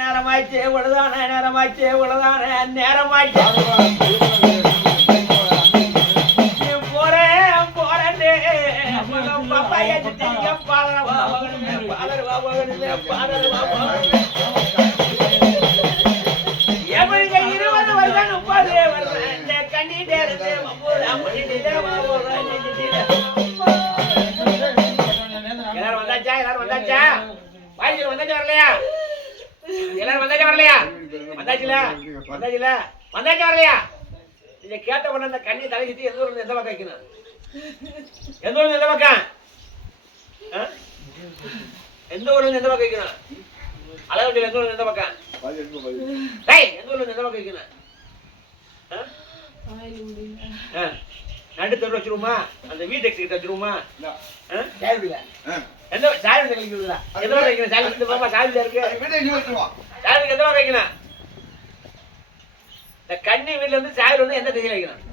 நேரமாயிச்சு உழுதான நேரமாயிச்சு உழுதான நேரமாயிச்சு போறேன் போறேன்னு எப்படி 20 வருஷம் 30 வருஷம் கண்ணிட்டே இருந்து எல்லாரும் வந்தாச்சா எல்லாரும் வந்தாச்சா வாய்க்கு வந்தாச்சா வரலையா எல்லாரும் வந்தாச்சா வரலையா வந்தாச்சுல வந்தாச்சுல வந்தாச்சா வரலையா நீங்க கேட்ட உடனே அந்த கண்ணி தலைக்கிட்டு எந்த ஊர்ல எந்த பக்கம் வைக்கணும் எந்த ஊர்ல எந்த பக்கம் எந்த ஊர்ல எந்த பக்கம் வைக்கணும் அளவு எந்த ஊர்ல எந்த பக்கம் எந்த ஊர்ல எந்த பக்கம் வைக்கணும் நடு தெரு வச்சிருமா அந்த வீட்டு கிட்ட வச்சிருமா எந்த சாயல் கழிக்கிறா எந்த வைக்கணும் சாயல் பாப்பா சாயல் இருக்கு சாயலுக்கு எந்த வைக்கணும் இந்த கண்ணி வீட்டுல இருந்து சாயல் வந்து எந்த திசையில வைக்கணும்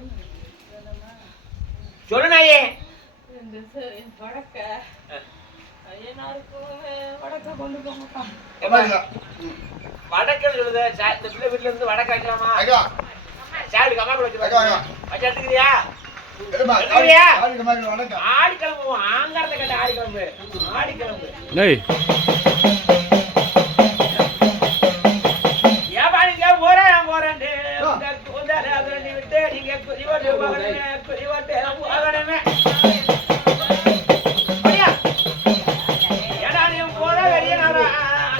சொல்லுனாயே வடக்கு சொல்லுது இந்த பிள்ளை வீட்டுல இருந்து வடக்கு வைக்கலாமா சாயலுக்கு அம்மா கூட வச்சிருக்கா வச்சு எடுத்துக்கிறியா ஆடி கிளம்பு ஆங்காரத்தை கட்ட ஆடி கிளம்பு ஆடி கிளம்பு ஏபாடிங்க போறேன் போறேன் விட்டு நீங்க குறிவாட்டு குறிவாட்டு போகணுமே ஏன்னா நீ போற வெளியே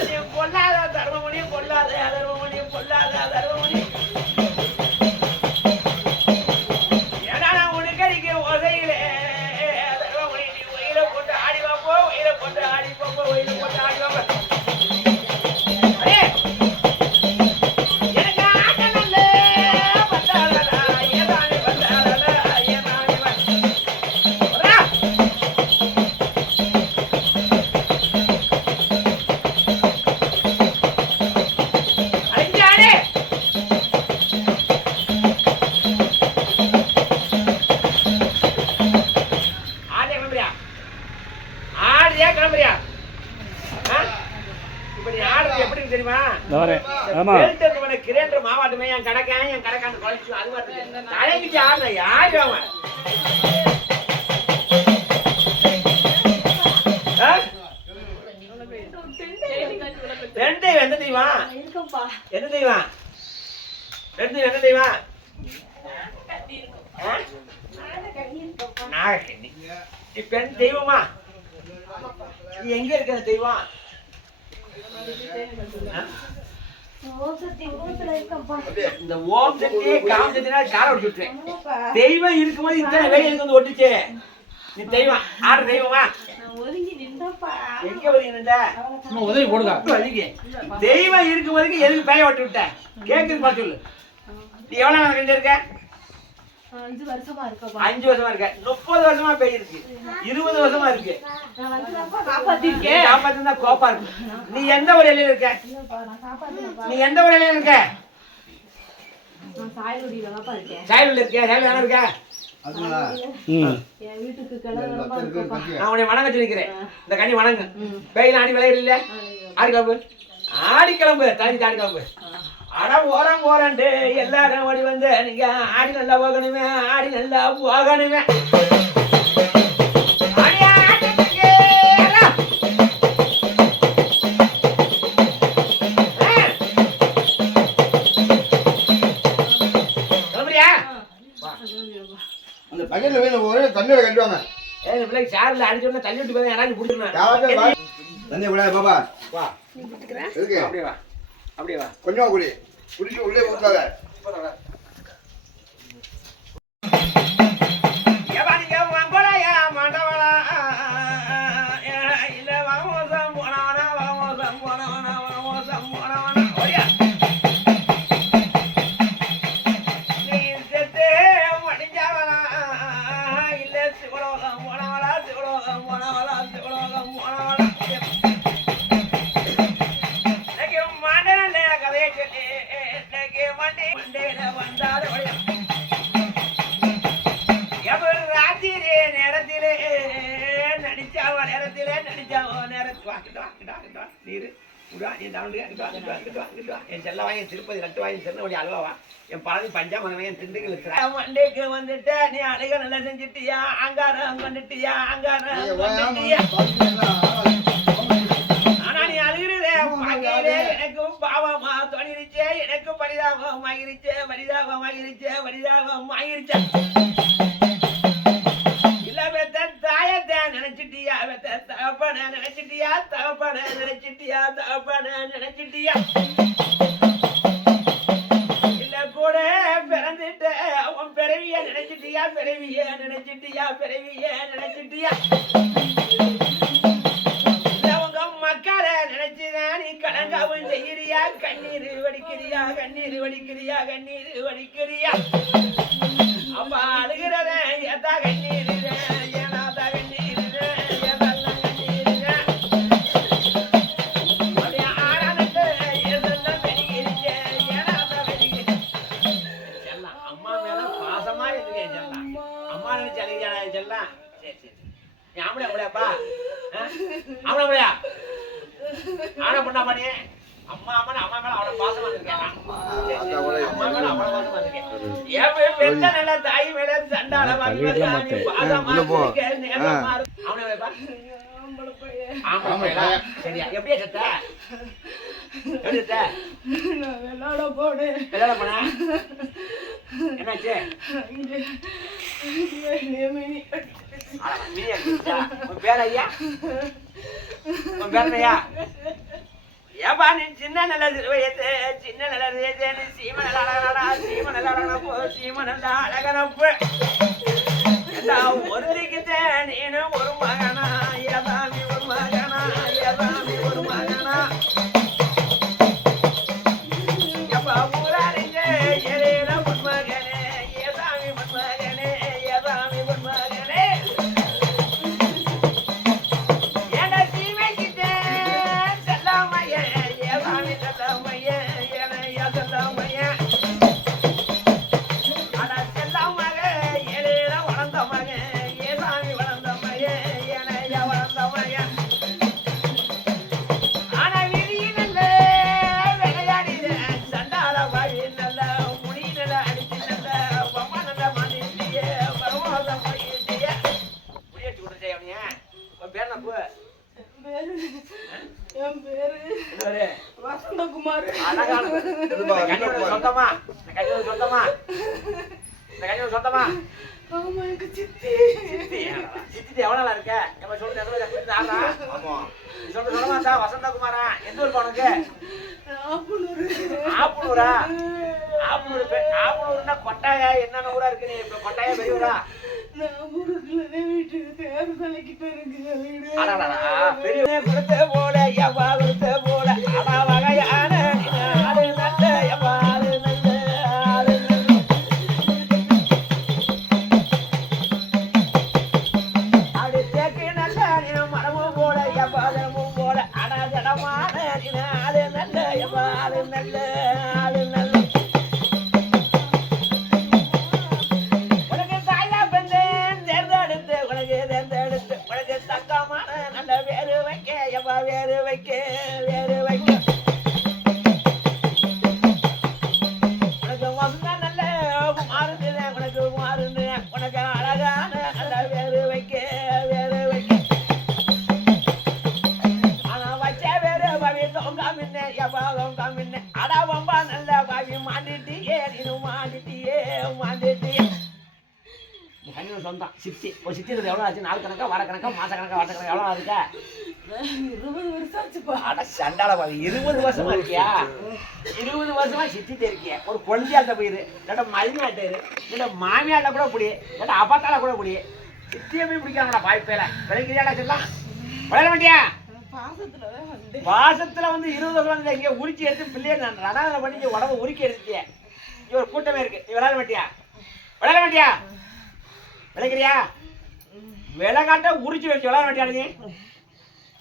நீ பொல்லாத தர்மமணியும் பொல்லாத அதர்மமணியும் பொல்லாத அதர்மமணி மாவட்டமே என் கடைக்கான் என் கடைக்கான குறைச்சு அது மாதிரி தலைக்கு ஆடுன யாரு அவன் ரெண்டு எந்த தெய்வம் எந்த தெய்வம் ரெண்டு எந்த தெய்வம் நாகக்கண்ணி இப்ப எந்த தெய்வமா நீ எங்க இருக்க தெய்வம் இந்த ஓம் சக்தி காம் சக்தினா சார ஒட்டிட்டேன் தெய்வம் இருக்கும்போது இத்தனை வேலை வந்து ஒட்டிச்சே நீ தெய்வம் ஆறு தெய்வமா எங்க ஒதுங்கி நின்ற உதவி போடுங்க தெய்வம் இருக்கும் போது எதுக்கு பேய ஒட்டி விட்ட கேக்குது பார்த்து சொல்லு நீ எவ்வளவு நாள் கண்டு இருக்க 5 வருஷமா இருக்க 30 வருஷமா பேய் இருக்கு 20 வருஷமா இருக்கு காப்பாத்திருக்கேன் கோப்பா இருக்கு நீ எந்த ஒரு இலையில இருக்க நீ எந்த ஒரு இலையில இருக்க சாயலூர்ல இருக்க சாயலூர் தானே இருக்க நான் உன்னை வணங்க சொல்லிக்கிறேன் இந்த கனி வணங்கு பேயில ஆடி விளையாடு இல்ல ஆடி கிளம்பு தாண்டி தாடி கிளம்பு அடம் ஓரம் போறேன்ட்டு எல்லாரும் ஓடி வந்து நீங்க ஆடி நல்லா போகணுமே ஆடி நல்லா போகணுமே அந்த பக்கெட்ல வேணும் தண்ணியோட கட்டுவாங்க இந்த பிள்ளைக்கு சாரில் அடிச்சோன்னா தள்ளி விட்டு போய் யாராச்சும் பிடிச்சிருந்தேன் தண்ணி விட பாபா வா இருக்கு அப்படியே வா கொஞ்சம் குடி குடிச்சு உள்ளே ஊத்தாத நீ தவண்டு என் செல்ல வாங்கி திருப்பதி லட்டு வாங்கி திருநெல்வேலி அல்வாவா என் பழனி பஞ்சாமரம் என் திண்டுக்கல் மண்டேக்கு வந்துட்ட நீ அழக நல்லா செஞ்சுட்டியா அங்காரம் பண்ணிட்டியா அங்காரம் பண்ணிட்டியா ஆனா நீ அழுகிறதே பார்க்கையிலே எனக்கும் பாவமா தோணிருச்சே எனக்கு பரிதாபம் ஆகிருச்சே பரிதாபம் ஆகிருச்சே இல்ல பெத்த தாயத்தை நினைச்சிட்டியா பெத்த தகப்பன நினைச்சிட்டியா இல்ல கூட பிறந்துட்ட உன் பிறவிய நினைச்சிட்டியா உங்க மக்களை நினைச்சுதான் நீ கடங்காவும் செய்யறியா கண்ணீர் வடிக்கிறியா அப்ப அழுகிறத ஏதா கண்ணீர் ஏனாதா கண்ணீர் அம்மா மேல பாசமா இருக்கேன் அம்மா நினைச்சு அழுகிறா செல்லாம் சரி நீ ஆம்பளை அப்படியாப்பா ஆம்பளை ஆனா பண்ணா பண்ணி அம்மா மேல அவன பாசமா இருக்கேன் அம்மா மேல அவன பாசமா இருக்கேன் ஏன் பெத்த நல்ல தாய் மேல சண்டால பாசமா இருக்கேன் அவனேப்பா ஆம்பளை சரியா எப்படியா செத்த விளையாட போனேன் என்னாச்சு உன் பேர் ஐயா ஏப்பா நீ சின்ன நல்ல சீம நல்லா அழகனப்பு ஒருத்திக்கு நீனு ஒரு மகனா ஏதாமி ஒரு மகனா எப்பா ஊராரிங்க எரேன பொன்மகனே ஏதாமி பொன்மகனே ஏன சீமைக்கிட்டே செல்லாமைய ஏதாமி செல்லாமைய ஏனையா செல்லாமைய ஆனா செல்லாமக எரேன வளர்ந்த மக ஏதாமி வளர்ந்த மக ஏனையா வளர்ந்த மக ஆனா விதி நல்ல விளையாடி சண்டால வாழி நல்ல முடி நல்ல அடிச்சு நல்ல பொம்மா நல்ல மாட்டிய பரவாதம் போயிட்டிய முடியட்டு கொடுத்தே அவனிய உன் பேர் என்ன பூ என் பேரு என்ன வசந்தகுமார். அழகான சொந்தமா இந்த கல்யாணம் சொந்தமா ஆமா எங்க சித்தி. சித்தி எவ்வளவு நாளா இருக்க நம்ம சொல்றது ஆமா சொல்லமா தான் வசந்தகுமாரா எந்த ஊர் உனக்கு ஆப்பனூரா ஆப்பனூர்னா கொட்டாயா என்னென்ன ஊரா இருக்கு நீ இப்ப கொட்டாயா பெரிய ஊரா வீட்டுக்கு தேர் தலைக்கிட்டு இருக்கு வீடு. பெரிய கொடுத்த போல எவ்வா கொடுத்த போல ஆனா வகையான ஆடு நல்ல எவ்வா ஆடு நல்ல ஆடு தேக்கு நல்ல மரமும் போல எவ்வாதமும் போல ஆனா ஜடமான ஆடு நல்ல எவ்வா ஆடு நல்ல உனக்கு தாயா பெண்ணேன் தேர்ந்தெடுத்து உனக்கு தங்கமான நல்ல வேறு வைக்க எவ்வா வேறு வைக்க உனக்கு வந்த நல்ல குமாருன்னு உனக்கு அழகான நல்ல வேறு வைக்க ஆனா வச்ச வேறு பவி தோங்கா மின்ன எவ்வாதம் காமின்ன அடாவம்பா நல்ல பவி மாண்டிட்டியே சொந்தம் சித்தி ஒரு சித்தி எவ்வளோ ஆச்சு நாள் கணக்கா வார கணக்கா மாச கணக்கா வாட்ட கணக்கா எவ்வளோ இருக்கா 20 வருஷம் ஆச்சுப்பா. அட சண்டால பாவி 20 வருஷமா இருக்கியா 20 வருஷமா சித்திட்டு இருக்கியா ஒரு குழந்தையாட்ட போயிரு இல்லாட்ட மதினாட்டாரு இல்லை மாமியாட்ட கூட புடி இல்லாட்ட அப்பாத்தால கூட புடி சித்தியை போய் பிடிக்காங்கடா வாய்ப்பேல விளைக்கிறியாடா சொல்லலாம் விளையாட மாட்டியா பாசத்துலதான் வந்து பாசத்துல வந்து 20 வருஷம் வந்து இங்கே உரிச்சி எடுத்து பிள்ளைய நான் ரணாதனை பண்ணி இங்கே உடம்பு உருக்கி எடுத்துட்டிய இங்கே ஒரு கூட்டமே இருக்கு நீ விளையாட மாட்டியா விளைக்கிறியா விளையாட்ட உரிச்சு வச்சு விளையாட மாட்டியா நீ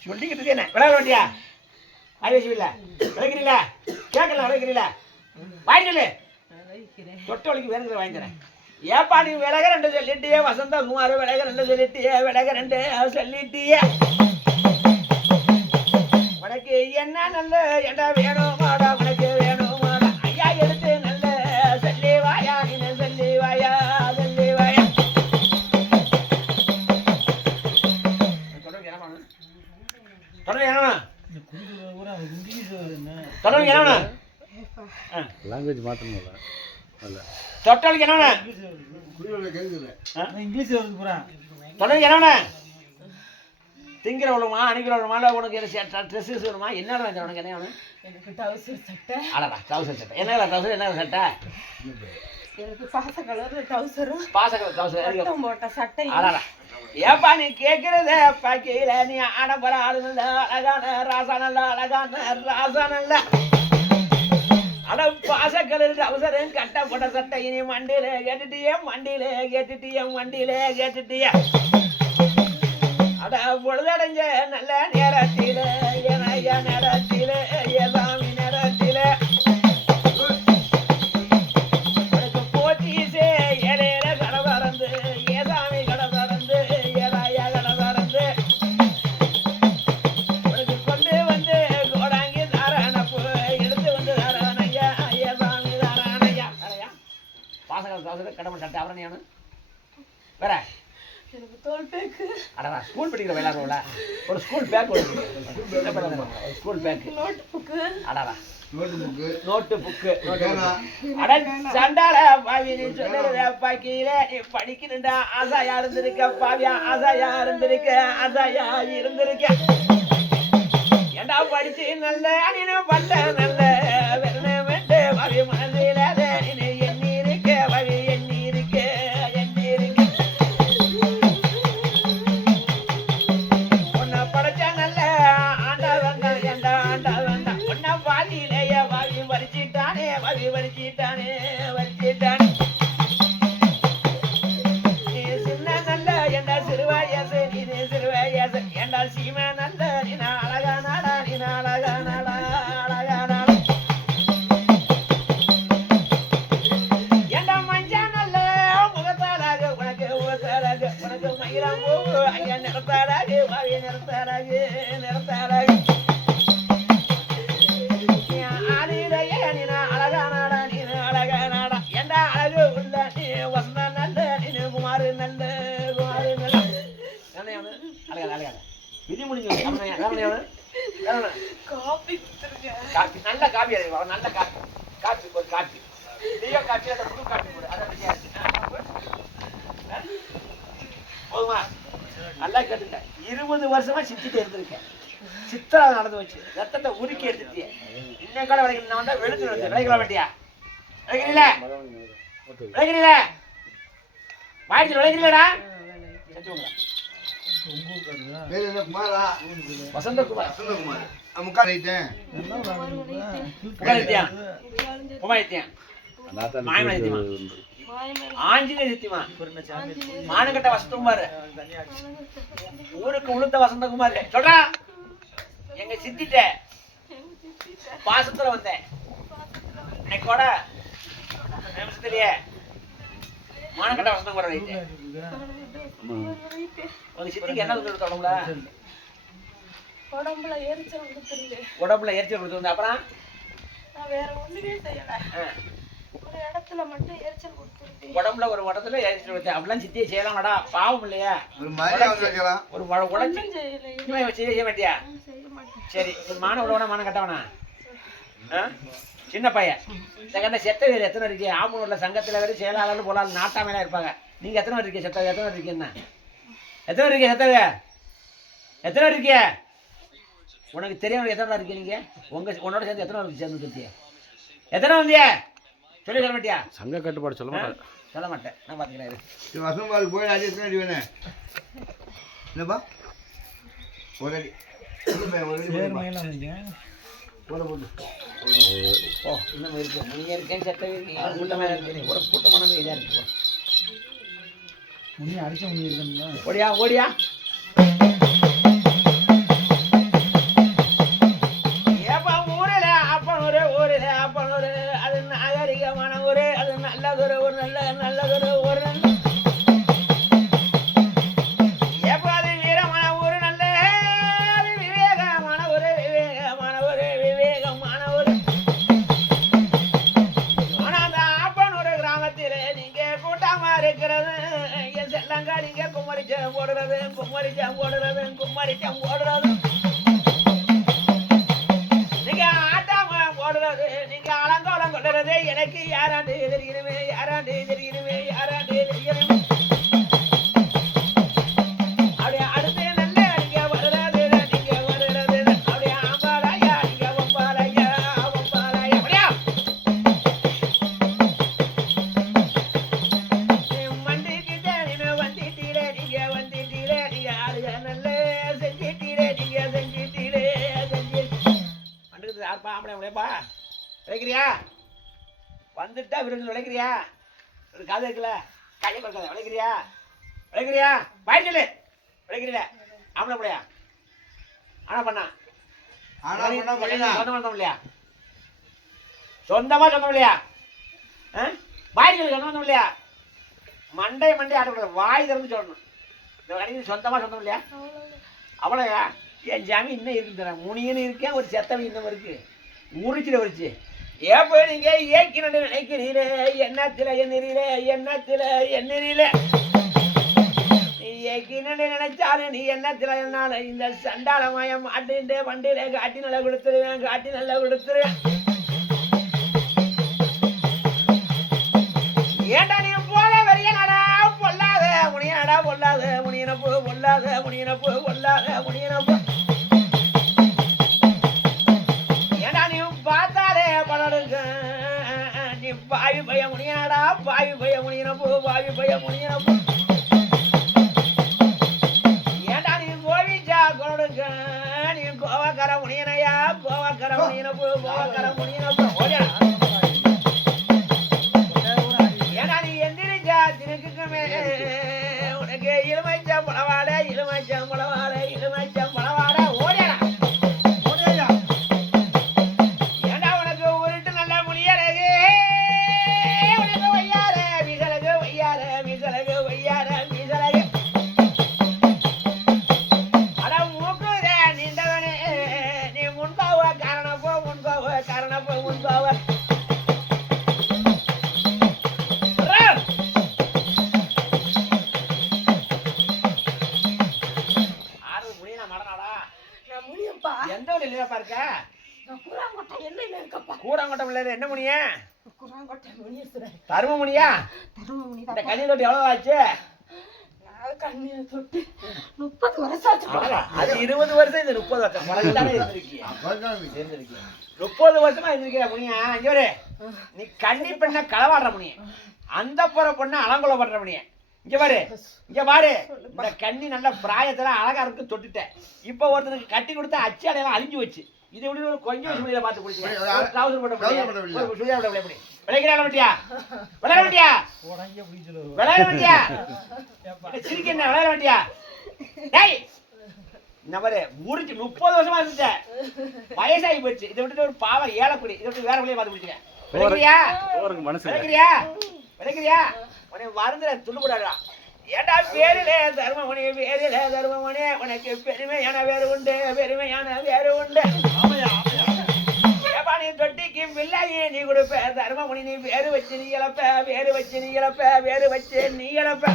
சொல்லிக்கிட்டு என்ன விளையாட மாட்டியா ஆய்வேசி இல்லை விளைக்கிறீங்களா கேட்கல விளைக்கிறீங்களா வாங்கிக்கல தொட்ட வலிக்கு வேணுங்கிற வாங்கிக்கிறேன் ஏப்பா நீ விலக 2 சொல்லிட்டியே வசந்தகுமார் விலக 2 சொல்லிட்டியே விலக 2 சொல்லிட்டியே உனக்கு என்ன நல்ல என்ன வேணுமாடா உனக்கு வேணுமாடா ஐயா எடுத்து நல்ல சொல்லி வாயா நீ சொல்லி வாயா சொல்லி வாயா தொடர்ந்து என்ன தொடர்ந்து என்ன லாங்குவேஜ் மாற்றணும்ல தொட்டலுக்கு என்ன இங்கிலீஷ் வருது பூரா தொடர்ந்து என்ன திங்கிற விழுமா அணிக்கிற விழுமா இல்லை உனக்கு ட்ரெஸ்ஸஸ் வேணுமா என்ன வேணும் உனக்கு என்ன வேணும் எனக்கு டவுசர் சட்டை அடடா டவுசர் சட்டை என்ன டவுசர் என்ன சட்டை எனக்கு பாச கலர் டவுசரும் பாசக்கலர் டவுசர் பட்டம் போட்ட சட்டை அடடா ஏப்பா நீ கேட்கறத பாக்கையில நீ ஆடப்பட ஆடுனல்ல அழகான ராசா நல்ல அழகான ராசா நல்ல அட பாசக்கலர் டவுசரும் கட்ட போட்ட சட்டை இனி மண்டியில கேட்டுட்டியே மண்டியில கேட்டுட்டியே மண்டியில கேட்டுட்டியே அட பொழுதடைஞ்ச நல்ல நேரத்தில ஏனைய நேரத்தில ஏதாமி நேரத்தில உனக்கு போட்டீசே ஏழையில கடை திறந்து ஏதாமி கடை திறந்து ஏதாய கடை திறந்து உனக்கு கொண்டு வந்து கோடாங்கி தாரானப்பு எடுத்து வந்து தாரானையா ஏதாமி தாரானையா பாசங்கள் தவசர கடமை சட்டை அப்புறம் நீ வேற எனக்கு தோல் பேக்கு அடடா ஸ்கூல் படிக்கிற விளையாடுவோம்ல ஒரு ஸ்கூல் பேக் ஒரு ஸ்கூல் பேக் நோட் புக்கு அடடா நோட்டு புக்கு நோட்டு புக்கு அட சண்டால பாவி நீ சொல்லுறத பாக்கியில நீ படிக்கணுண்டா ஆசாயா இருந்திருக்க பாவியா ஆசாயா இருந்திருக்க ஆசாயா இருந்திருக்க ஏண்டா படிச்சு நல்ல நீனு பட்ட நல்ல வெள்ளமெட்டு பாவி மனதில நீ எண்ணி இருக்க பாவி எண்ணி இருக்க எண்ணி இருக்க படைச்ச நல்ல ஆண்டவன் எந்த ஆண்டவன் உன்ன பாதியிலேயே வாவி வரிச்சிட்டானே வாவி வரிச்சிட்டானே வரிச்சிட்டானே நீ சின்ன நல்ல என்ற சிறுவயசு நீ சிறுவயசு என்றால் சீமை நல்ல நீ அழகா நாடா நீ அழகா நாடா அழகா நாடா என்ற மஞ்ச நல்ல முகத்தாளாக உனக்கு முகத்தாளாக உனக்கு மயிலாம் போகு ஐயா நிறத்தாளாக வாவி நிறத்தாளாக நிறத்தாளாக நீ ஆடிடையே நீ அழகா நாடா நீ அழகா நாடா என்ற அழகு உள்ள நீ வந்த நல்ல நீ குமாரு நல்ல குமாரு நல்ல அழகா அழகா விதி முடிஞ்சு காபி கொடுத்துருக்கேன் காப்பி நல்ல காப்பி அது நல்ல காப்பி காப்பி ஒரு காப்பி நீயோ காப்பி அதை புது காப்பி போடு அதை போதுமா நல்லா கேட்டுங்க 20 வருஷமா சித்திட்டு இருந்திருக்கேன் சித்திரா நடந்து வச்சு ரத்தத்தை உருக்கி எடுத்துட்டியே இன்னும் கூட விளைக்கணும் நான் வந்தா வெளுத்து வந்து விளைக்கலாம் வேண்டியா விளைக்கிறீங்களா விளைக்கிறீங்களா வாய்ச்சி விளைக்கிறீங்களா பேர் என்ன குமாரா வசந்தகுமார் வசந்தகுமார் முக்கால் ஐட்டேன் புகழ்த்தியா புகழ்த்தியா மாயமலைத்தியா ஆஞ்சநேய சித்திமா மானகட்ட வசந்தகுமார் ஊருக்கு உளுத்த வசந்தகுமார் சொல்றா எங்க சித்திட்ட பாசத்துல வந்தேன் இன்னைக்கு கூட நிமிஷத்துலயே மானகட்ட வசந்தகுமார் வைத்தேன் உங்க சித்திக்கு என்ன சொல்லிட்டு உடம்புல உடம்புல எரிச்சல் கொடுத்துருக்கு உடம்புல எரிச்சல் கொடுத்து அப்புறம் நான் வேற ஒண்ணுமே செய்யல ஒரு இடத்துல மட்டும் எரிச்சல் கொடுத்துருக்கு உடம்புல ஒரு இடத்துல எரிச்சல் கொடுத்து அப்படிலாம் சித்தியை செய்யலாமாடா பாவம் இல்லையா ஒரு மாதிரி வைக்கலாம் ஒரு உடச்சி செய்ய மாட்டியா செய்ய மாட்டேன் சரி மான விடவனா மான கட்டவனா சின்ன பையன் இந்த செத்த வீர் எத்தனை இருக்கு ஆம்பூர்ல சங்கத்துல வேறு செயலாளர் போலாது நாட்டாமையெல்லாம் இருப்பாங்க நீங்க எத்தனை பேர் இருக்கீங்க செத்தவ எத்தனை பேர் இருக்கீங்க எத்தனை பேர் இருக்கீங்க செத்தவ எத்தனை பேர் இருக்கீங்க உனக்கு தெரியாம எத்தனை பேர் இருக்கீங்க நீங்க உன்னோட சேர்ந்து எத்தனை பேர் சேர்ந்து சுத்திய எத்தனை வந்திய சொல்ல மாட்டியா சங்க கட்டுப்பாடு சொல்ல மாட்டேன் சொல்ல மாட்டேன் நான் பாத்துக்கிறேன் வசம்பால் போய் அடி எத்தனை அடி வேணே என்னப்பா ஒரு அடி போட்டு ஓ இன்னும் இருக்கு நீங்க இருக்கேன் செத்த வீர் கூட்டமாக இருக்கீங்க ஒரு கூட்டமான இதாக இருக்கு முன்னே அடிச்ச முன்னே இருக்குங்களா ஓடியா ஓடியா ஏப்பா ஊரில் அப்பனூர் ஊரில் அப்பனூர் அது நாகரிகமான ஊர் அது நல்லதொரு ஒரு நல்லதொரு ஒரு ஏப்பா அது வீரமான ஊர் நல்ல அது விவேகமான ஊர் விவேகமான வரைக்கும் ஓடுறது நீங்க ஆட்டாம ஓடுறது நீங்க அலங்கோலம் கொள்றது எனக்கு யாராண்டு தெரியுமே யாராண்டு தெரியுமே யாராண்டு தெரியுமே அப்படியே அடுத்து நல்ல நீங்க வர்றது நீங்க வர்றது அப்படியே ஆம்பாளையா நீங்க ஒம்பாளையா ஒம்பாளையா அப்படியா மண்டிக்கிட்ட நீங்க வந்துட்டீரே நீங்க வந்துட்டீரே நீங்க ஆளுக நல்ல செஞ்சிட்டீரே நீங்க செஞ்சிட்டீரே செஞ்சு மண்டுக்கு யாருப்பா ஆம்பளை உடையப்பா விளைக்கிறியா வந்துட்டா விருந்து விளைக்கிறியா ஒரு காது இருக்குல்ல கையை கொடுக்காத விளைக்கிறியா விளைக்கிறியா பாய் சொல்லு விளைக்கிறீல ஆம்பளை பிள்ளையா ஆனா பண்ணா சொந்தம் இல்லையா சொந்தமா சொந்தம் இல்லையா பாய் சொல்லு சொந்தம் இல்லையா மண்டை ஆடக்கூடாது வாய் திறந்து சொல்லணும் இந்த கடைக்கு சொந்தமா சொந்தம் இல்லையா அவ்வளோயா என் ஜாமி இன்னும் இருக்குது முனியன்னு இருக்கேன் ஒரு செத்தவன் இன்னும் இருக்கு உரிச்சிட வரிச்சு ஏப்போ நீங்க ஏக்கினு நினைக்கிறீரே என்னத்துல எண்ணிறீரே என்னத்துல எண்ணிறீலே நீ ஏக்கினு நினைச்சாலும் நீ என்னத்துல என்னாலும் இந்த சண்டாளமயம் மாட்டின்ட்டு வண்டியில காட்டி நல்லா கொடுத்துருவேன் காட்டி நல்லா கொடுத்துருவேன் ஏண்டா நீ போல வெறியனடா பொல்லாத முனியனடா பொல்லாத முனியனப்பு பொல்லாத முனியனப்பு பொல்லாத முனியனப்பு ஏண்டா நீ பார்த்தாலே பலனுக்கு நீ பாவி பய முனியனடா பாவி பய முனியனப்பு பாவி பய முனியனப்பு ஏண்டா நீ கோவிச்சா கொடுக்க நீ கோவக்கர முனியனையா கோவக்கர முனியனப்பு கோவக்கர முனியனப்பு ஓடியா உனக்கு இலுமைச்சம் பழவாட இலுமைச்சம் பழவாட இலுமைச்சம் பழவாட ஓடியா ஏண்டா உனக்கு உருட்டு நல்ல முடியறகு உனக்கு வையார மீசலகு வையார மீசலகு வையார மீசலகு அட மூக்குத நீண்டவனே நீ முன்பாவ காரணப்போ முன்பாவ காரணப்போ முன்பாவ எந்த ஒரு இல்லையாப்பா இருக்க கூறாங்கோட்டம் இல்ல என்ன முனிய தரும முனியா இந்த கண்ணி தொட்டு எவ்வளவு ஆச்சு தொட்டு 30 வருஷம் ஆச்சு அது 20 வருஷம் இது 30 வருஷம் மறந்தானே இருந்திருக்கீங்க 30 வருஷமா இருந்திருக்கிற முனியா இங்க வரு நீ கண்ணி பெண்ண களவாடுற முனிய அந்த போற பொண்ணு அலங்கோல பண்ற முனிய இங்க பாரு இந்த கண்ணி நல்ல பிராயத்துல அழகா இருக்கு தொட்டுட்டேன் இப்ப ஒருத்தருக்கு கட்டி கொடுத்தா அச்சு அடையெல்லாம் அழிஞ்சு வச்சு இது எப்படி ஒரு கொஞ்சம் சுழியில பார்த்து பிடிச்சேன் விளையாட மாட்டியா சிரிக்க என்ன விளையாட மாட்டியா டேய் இந்த மாதிரி முறிச்சு 30 வருஷமா இருந்துட்டேன் வயசாகி போயிடுச்சு இதை விட்டுட்டு ஒரு பாவம் ஏழக்குடி இதை விட்டு வேற வழியை பார்த்து பிடிச்சிக்க விளைக்கிறியா உனக்கு வருந்துற துள்ளுபடாடா ஏண்டா பேரிலே தர்மமணி பேரிலே தர்மமணி உனக்கு பெருமையான வேறு உண்டு பெருமையான வேறு உண்டு ஏப்பா நீ தொட்டிக்கு பிள்ளையே நீ கொடுப்ப தர்மமணி நீ வேறு வச்சு நீ இழப்ப வேறு வச்சு நீ இழப்ப வேறு வச்சு நீ இழப்ப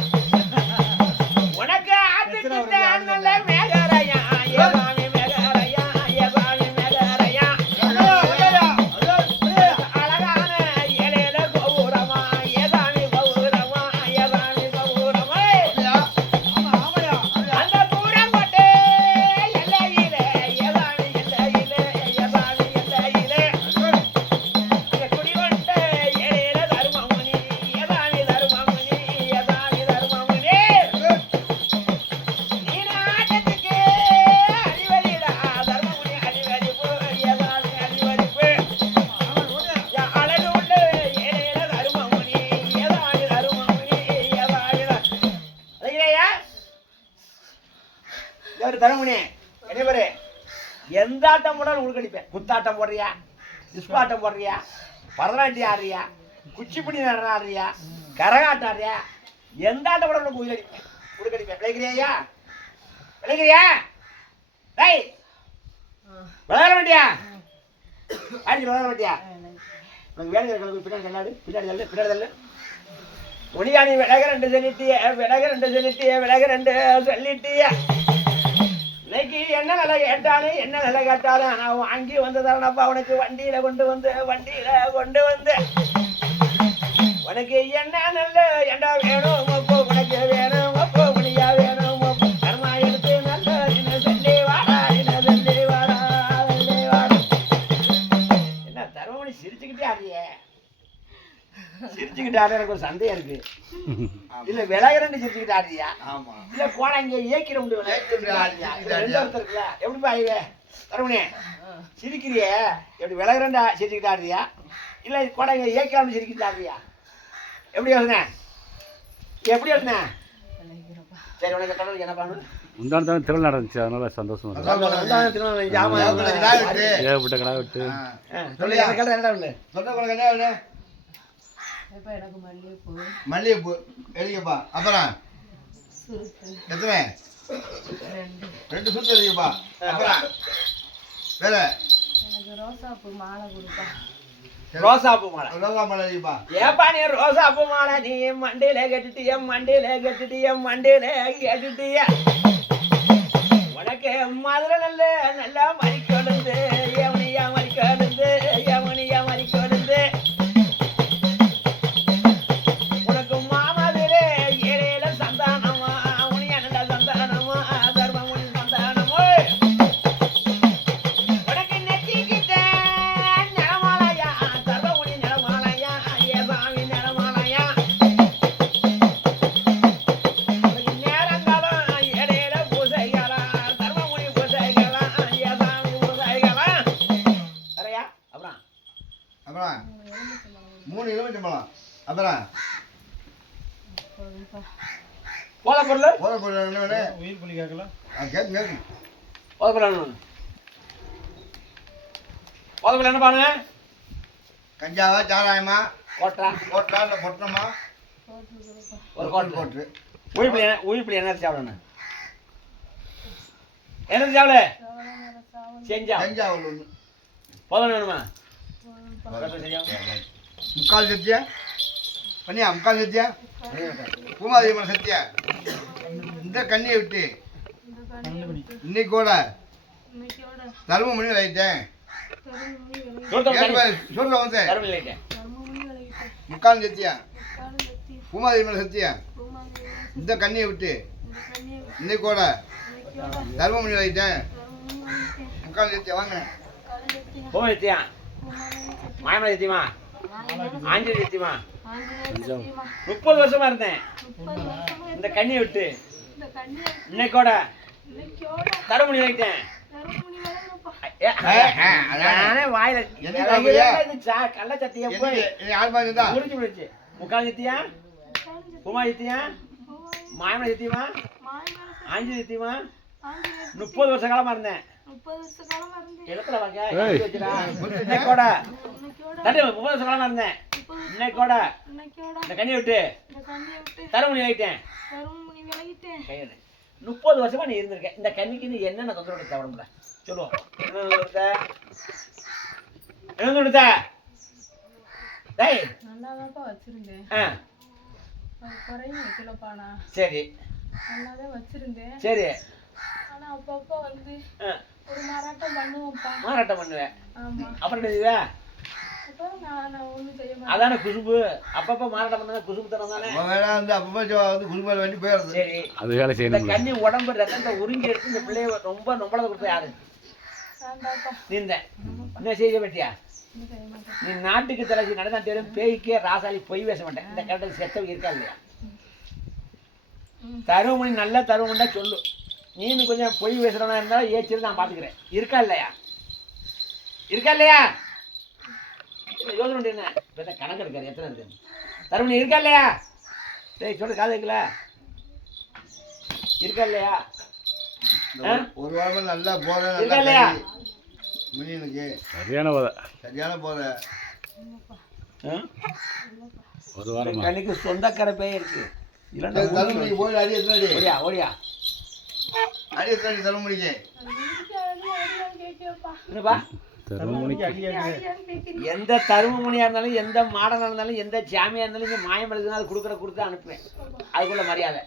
உனக்கு ஆத்துக்கிட்ட நல்ல மேகரையா ஏவாமி மேகரையா ஏவாமி மேகரையா அழகான ஏழையில கௌரமா ஏதாமி கௌரமா ஏதாமி கௌரமா அந்த பூரங்கொட்டே எல்லையிலே ஏதாமி எல்லையிலே ஏதாமி எல்லையிலே குடிகொண்ட ஏழையில தர்மமுனி ஏதாமி தர்மமுனி ஏதாமி தர்மமுனி தருமணி என்ன பாரு எந்த ஆட்டம் போடாலும் உள்கடிப்பேன் குத்தாட்டம் போடுறியா டிஸ்பாட்டம் போடுறியா பரதநாட்டியம் ஆடுறியா குச்சிப்புடி ஆடுறியா கரகாட்டம் ஆடுறியா எந்த ஆட்டம் போடாலும் உள்கடிப்பேன் விளைக்கிறியா டேய் விளையாட மாட்டியா விளையாட மாட்டியா உனக்கு வேலை பின்னாடி கண்ணாடு பின்னாடி தள்ளு முனியாணி விலக 2 சொல்லிட்டிய விலக 2 சொல்லிட்டிய இன்னைக்கு என்ன நிலை கேட்டாலும் என்ன நிலை கேட்டாலும் நான் வாங்கி வந்ததானப்பா உனக்கு வண்டியில கொண்டு வந்து உனக்கு என்ன நல்ல ஏண்டா வேணும் அப்போ உனக்கு வேணும் அப்போ மணியா வேணும் அப்போ கர்மா எடுத்து நல்ல என்ன சொல்லி வாடா என்ன தருமணி சிரிச்சுக்கிட்டே ஆடியே சிரிச்சுக்கிட்டு ஆட எனக்கு ஒரு சந்தேகம் இருக்கு இல்ல விலகிறன்னு சிரிச்சுக்கிட்டு ஆடுறியா ஆமா இல்ல போனா இங்க ஏக்கிற முடியும் இருக்குல்ல எப்படிப்பா ஆயிவே தருமணி சிரிக்கிறிய எப்படி விலகிறண்டா சிரிச்சுக்கிட்டு ஆடுறியா இல்ல போனா இங்க ஏக்கிறான்னு சிரிக்கிட்டு ஆடுறியா எப்படி எழுதுனேன் சரி உனக்கு கடவுளுக்கு என்ன பண்ணணும் முந்தானத்தான திருவிழா நடந்துச்சு அதனால சந்தோஷமா இருக்கு ஏகப்பட்ட கடை விட்டு எனக்கு மல்லிகைப்பூ எழுதிக்கப்பா அப்புறம் எத்தனை 2 சுத்து எழுதிக்கப்பா அப்புறம் வேற எனக்கு ரோசாப்பூ மாலை கொடுப்பா ரோசாப்பூ மாலை எழுதிக்கப்பா ஏப்பா நீ ரோசாப்பூ மாலை நீ மண்டையில கட்டிட்டிய உனக்கு மதுரை நல்லா மறிக்கொழுந்து எவனியா மறிக்கொழுந்து உனக்கு மாமதுரே ஏழையில சந்தானமா உனியா நல்ல சந்தானமா தர்மமுனி சந்தானமோ உனக்கு நெத்திக்கிட்ட நிறமாலையா தர்மமுனி நிறமாலையா ஏசாமி நிறமாலையா உனக்கு நேரங்காலம் ஏழையில பூசைகளா தர்மமுனி பூசைகளா ஏசாமி பூசைகளா சரியா அப்புறம் 3 எலுமிச்சம்பழம் அப்புறம் போத பொருள் போற பொருள் என்ன வேணும் உயிர் பண்ணி கேட்கல கேட்கு போத பொருள் என்ன பாருங்க கஞ்சாவா சாராயமா கோட்டா போட்டா இல்லை பொட்டமா ஒரு கோட்டு போட்டு உயிர்ப்பில் என்ன சாப்பிடணும் என்ன சாப்பிட செஞ்சா கஞ்சாவில் ஒன்று போதும் வேணுமா முக்கால் சத்தியா பண்ணியா முக்கால் சத்தியா பூமாதேவி சத்தியா இந்த கண்ணியை விட்டு இன்னைக்கு கூட தருமபுரி லைட்டேன் சொல்ல வந்து முக்கால் சத்தியா பூமாதேவி சத்தியா இந்த கண்ணியை விட்டு இன்னைக்கு கூட தருமபுரி லைட்டேன் முக்கால் சத்தியா வாங்க பூமா சத்தியா மாயமலை சத்தியமா ஆஞ்சலி சத்தியமா 30 வருஷமா இருந்தேன் இந்த கண்ணியை விட்டு இன்னைக்கோட தருமணி வைட்டேன் வாயில கள்ள சத்தியா போய் முடிஞ்சு போயிடுச்சு முக்கால் சத்தியா பூமா சத்தியா மாயமலை சத்தியமா ஆஞ்சலி சத்தியமா 30 வருஷ காலமா இருந்தேன் இடத்துல வாங்க இன்னைக்கோட 30 வருஷ காலமா இருந்தேன் இன்னைக்கோட இந்த கண்ணி விட்டு தருமணி ஆயிட்டேன் 30 வருஷமா நீ இருந்திருக்க இந்த கண்ணிக்கு நீ என்னென்ன தொந்தரவு தவறும்ல சொல்லுவோம் என்ன நல்லாதான் வச்சிருந்தேன் சரி நல்லாதான் வச்சிருந்தேன் சரி ஆனா அப்பப்போ வந்து ஒரு மாறாட்டம் பண்ணுவோம்ப்பா மாறாட்டம் பண்ணுவேன் ஆமா அப்புறம் என்ன அப்போ நான் ஒண்ணும் செய்ய மாட்டேன் அதான குசும்பு அப்பப்ப மாறாட்டம் பண்ணா குசும்பு தரம் தானே வந்து அப்பப்போ வந்து குசும்பால் வண்டி போயிடுறது சரி அது வேலை இந்த செய்யணும் கண்ணி உடம்பு ரத்தத்தை உறிஞ்சி எடுத்து இந்த பிள்ளைய ரொம்ப நொம்பளத கொடுத்த யாரு நீ என்ன செய்ய மாட்டியா நீ நாட்டுக்கு தலைச்சி நடந்தா தெரியும் பேய்க்கே ராசாலி பொய் பேச மாட்டேன் இந்த கரெக்டாக செத்தவங்க இருக்கா இல்லையா தருமணி நல்லா தருமண்டா சொல்லு நீனு கொஞ்சம் பொய் பேசுறவனா இருந்தாலும் ஏச்சிருந்து நான் பாத்துக்கிறேன் இருக்கா இல்லையா யோசனை பண்ணி என்ன இப்போ கணக்கு எடுக்காரு எத்தனை இருக்கு தருமணி இருக்கா இல்லையா சரி சொல்லு காது வைக்கல இருக்கா இல்லையா ஒரு வாரமா நல்லா போற இருக்கா இல்லையா முனியனுக்கு சரியான போதை ஒரு வாரம் கண்ணுக்கு சொந்தக்கார பேய் இருக்கு தருமபுரிக்கு போய் அடி எத்தனை ஓடியா ஓடியா அடி எத்தனை தருமபுரிக்கு என்னப்பா எந்த தருமமணியா இருந்தாலும் எந்த மாடனா இருந்தாலும் எந்த சாமியா இருந்தாலும் இந்த மாயம் எழுதுனா அது கொடுத்து அனுப்புவேன் அதுக்குள்ள மரியாதை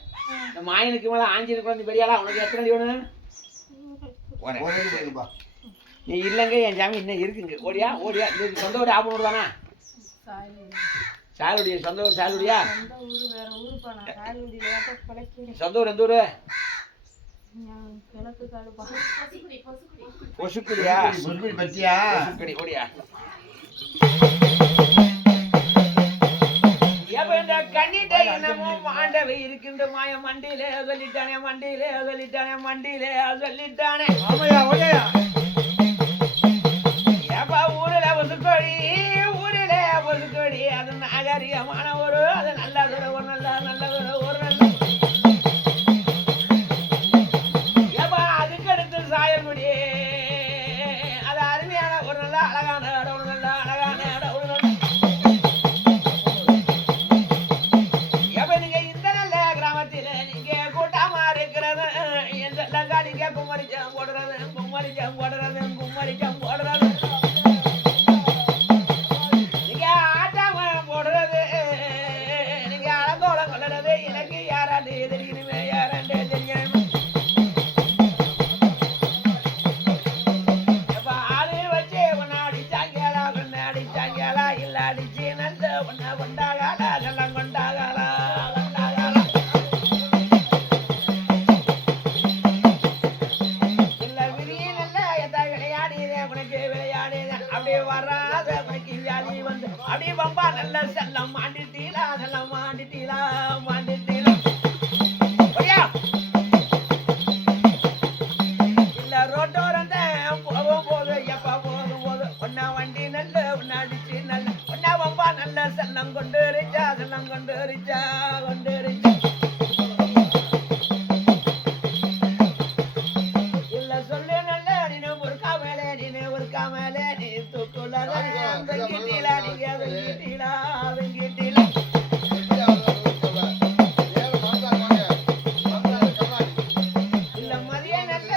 இந்த மாயனுக்கு மேலே ஆஞ்சனுக்கு வந்து பெரியாளா உனக்கு எத்தனை அடி வேணும் போறேன். ஒரு அடி போடுங்கப்பா. நீ இல்லைங்க என் ஜாமி இன்னும் இருக்குங்க. ஓடியா ஓடியா. இது சொந்த ஊர் ஆப்பனூர் தானே? சாலுடியா சொந்த ஊர் சாலுடியா? சொந்த ஊரு வேற ஊருப்பா. நான் சாலுடியில பழக்கிறேன். சொந்த ஊர் எந்த ஊரு? கிழக்கு காலுப்பா. பொசுக்குடியா? பொசுக்குடி பத்தியா? பொசுக்குடி ஓடியா. எவன்டா கண்ணிட்ட என்னமோ ஆண்டவை இருக்கின்ற மாய மண்டியிலே சொல்லிட்டானே மண்டியிலே சொல்லிட்டானே மண்டியிலே சொல்லிட்டானே. ஆமையா ஓடையா? ஏப்பா ஊரில் பொசுக்கொடி ஊரிலே பொசுக்கொடி அது நாகரிகமான ஒரு அது நல்ல ஒரு நல்ல ஒரு நல்ல ஏப்பா அதுக்கு அடுத்து சாயல்குடி அது அருமையான ஒரு நல்ல அழகான இடம் ஒரு நல்ல அழகான இடம் ஒரு நல்ல ஏப்பா நீங்க இந்த நல்ல கிராமத்தில் நீங்க கூட்டமா இருக்கிறது என் செல்லங்கா நீங்க கும்மரிச்சம் போடுறது கும்மரிச்சம் போடுறது கும்மரிச்சம் போடுறது நீங்க ஆட்டம் போடுறது நீங்க அலங்கோலம் கொள்ளுறது எனக்கு யாராண்டு தெரியணுமே யாராண்டு தெரியணுமே. எப்ப ஆளு வச்சு உன்னை அடிச்சாங்களா இல்ல அடிச்சு நல்ல உன்னை கொண்டாகாலா செல்லம் கொண்டாகாலா கொண்டாகாலா இல்ல விதியே நல்ல எத்த விளையாடிதே உனக்கு விளையாடிதே அப்படியே வராத உனக்கு வியாதி வந்து அப்படியே பம்பா நல்ல செல்லம் மாண்டிட்டீலா செல்லம் மாண்டிட்டீலா மாண்டிட்டீலா ஓடியா. இல்ல ரோட்டோரந்த போகும்போது எப்ப போகும்போது ஒன்னா வண்டி நல்ல ஒன்னா அடிச்சு நல்ல ஒன்னா பம்பா நல்ல செல்லம் கொண்டு ரிச்சா செல்லம் கொண்டு ரிச்சா கொண்டு ரிச்சா இல்ல சொல்லு நல்ல நீனு ஒருக்காமலே நீ தூக்குல வெங்கிட்டீலா நீங்க வெங்கிட்டீலா வெங்கிட்டீலா இல்ல மதிய நல்ல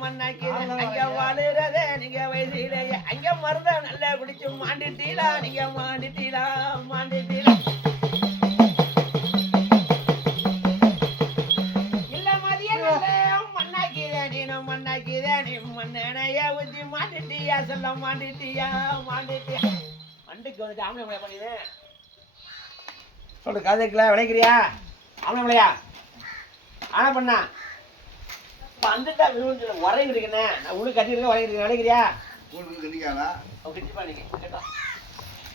மண்ணாக்கி அங்க வாழுறதே நீங்க வயசுலேயே அங்க மருந்த நல்லா குடிச்சு மாண்டிட்டீலா நீங்க மாண்டிட்டீலா மாண்டிட்டீலா இல்ல மதிய நல்ல மண்ணாக்கிதே நீ மண்ணைய ஊத்தி மாட்டிட்டியா சொல்ல மாட்டிட்டியா மாட்டிட்டியா மண்டுக்கு வந்துட்டு ஆம்பளை மலையா பண்ணிது சொல்லு கதைக்குல விளைக்கிறியா ஆம்பளை மலையா ஆனா பண்ணா வந்துட்டா விழுந்து உரைங்க இருக்குண்ணே நான் உள்ள கட்டிருக்கேன் உரைங்க விளைக்கிறியா உங்களுக்கு கண்டிக்காதா? அவங்க கண்டிப்பா நீங்க கேட்டா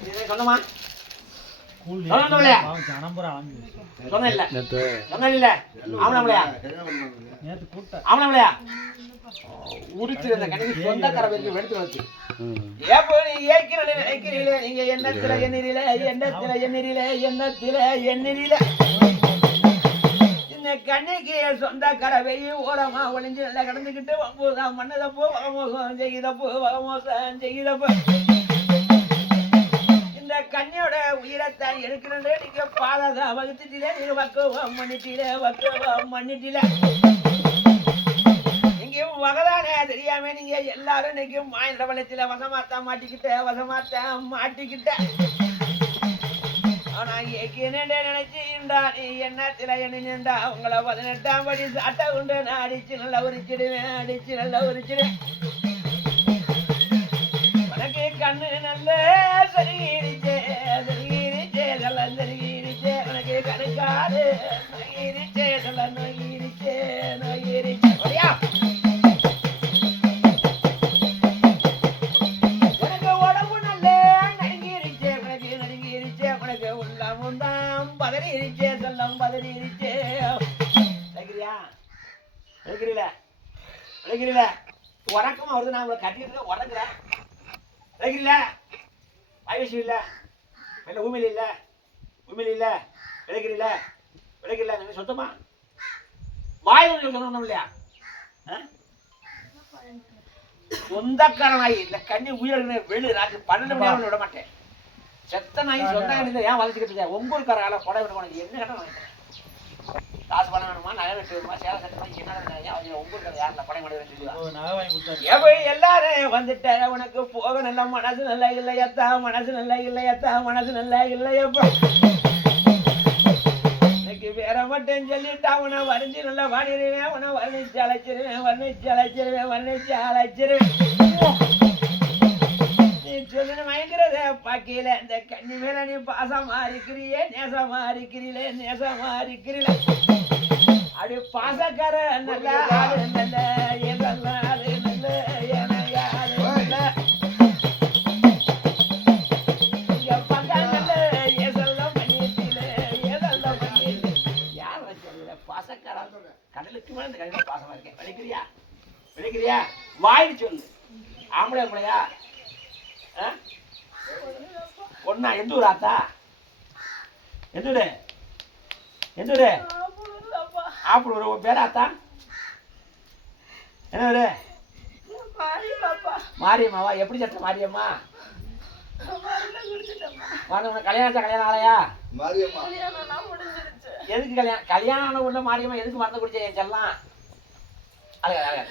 இது சொன்னமா சொன்ன இல்ல சொன்ன இல்ல ஆம்பளை மலையா ஆம்பளை மலையா உரிச்சு அந்த கடைக்கு சொந்தக்கார பேருக்கு எடுத்து வச்சு ஏப்போ நீ ஏற்கிறீங்களே நினைக்கிறீங்களே நீங்க எண்ணத்தில எண்ணிரில எண்ணத்தில எண்ணிரில எண்ணத்தில எண்ணிரில இந்த கண்ணிக்கு சொந்தக்கார வெயி ஓரமா ஒளிஞ்சு நல்லா கடந்துக்கிட்டு வம்புதான் மண்ணதப்போ வகமோசம் செய்தப்போ இந்த கண்ணியோட உயிரத்தான் எடுக்கிறது நீங்க பாதகா வகுத்துட்டீல நீங்க வக்குவம் பண்ணிட்டீல நீங்க வகதானே தெரியாம நீங்க எல்லாரும் இன்னைக்கு மாயிர வளத்துல வசமாத்தான் மாட்டிக்கிட்ட ஆனா என்னடே நினைச்சுண்டா நீ எண்ணத்துல எண்ணிண்டா உங்களை 18ஆம் படி சாட்டை உண்டு நான் அடிச்சு நல்லா உரிச்சிடுவேன் உனக்கு கண்ணு நல்ல சரிகிரிச்சே எல்லாம் சரிகிரிச்சே உனக்கு கணுக்காது நொய்கிரிச்சே எல்லாம் நொய்கிரிச்சே ஓடியா. உனக்கு உடம்பு நல்ல நடுங்கிருச்சே உனக்கு உள்ளமும் தான் பதறிச்சே சொல்லம் பதறிச்சே விளைக்கிறீல உறக்கமா வருது நான் கட்டிட்டு உறக்குறேன் விளைக்கிறீல வயசு இல்ல இல்ல ஊமியில் இல்ல விளைக்கிறீல நீங்க சொந்தமா வாய் சொல்லணும் இல்லையா சொந்தக்கார நாய் இந்த கண்ணி உயிரிழந்த வெளி ராத்திரி 12 மணி நேரம் விட மாட்டேன் செத்த நாய் சொந்த கண்ணி ஏன் வளர்ச்சிக்கிட்டு ஒவ்வொருக்கார ஆள கொடை விட மாட்டேன் என்ன கட்ட வாங்கிட்டேன் காசு பணம் வேணுமா நகை வெட்டு வேணுமா சேலை சட்டமா என்ன ஒவ்வொருக்கார யாரில் கொடை மாட்டேன் எல்லாரும் வந்துட்ட உனக்கு போக நல்ல மனசு நல்லா இல்லையத்தா மனசு நல்லா இல்லையப்பா எனக்கு வேற மட்டும் சொல்லிட்டா உன வரைஞ்சி நல்லா வாடிடுவேன், உன வர்ணிச்சு அழைச்சிருவேன், வர்ணிச்சு அழைச்சிருவேன், வர்ணிச்சு அழைச்சிருவேன். நீ சொல்லுன்னு மயங்கிறத பாக்கையில இந்த கண்ணி மேல நீ பாசமா இருக்கிறியே, நேசமா இருக்கிறீங்களே, நேசமா இருக்கிறீங்களே. அப்படி பாசக்கார நல்ல ஆளு நல்ல ஏதல்ல ஆளு நல்ல ஏனையாளு நல்ல இங்க பக்கா நல்ல ஏதெல்லாம் பண்ணிட்டீங்களே, ஏதெல்லாம் பண்ணிட்டு யார் வச்சது பாசக்காரா? கடலுக்கு மேல இந்த கடல பாசமா இருக்கேன். விளைக்கிறியா விளைக்கிறியா? வாயின்னு சொல்லு. ஆம்பளை பிள்ளையா? ஒன்னா எந்த ஊர் ஆத்தா? எந்த ஊரு? எந்த ஊரு? ஆப்பிள் ஒரு பேர் ஆத்தா? என்ன ஊரு? மாரியம்மாவா? எப்படி சட்ட மாரியம்மா? கல்யாணம் கல்யாணம் ஆலையா? எதுக்கு கல்யாணம்? கல்யாணம் ஆன உள்ள மாரியம்மா எதுக்கு மறந்து குடிச்ச என் செல்லாம்? அழகா அழகா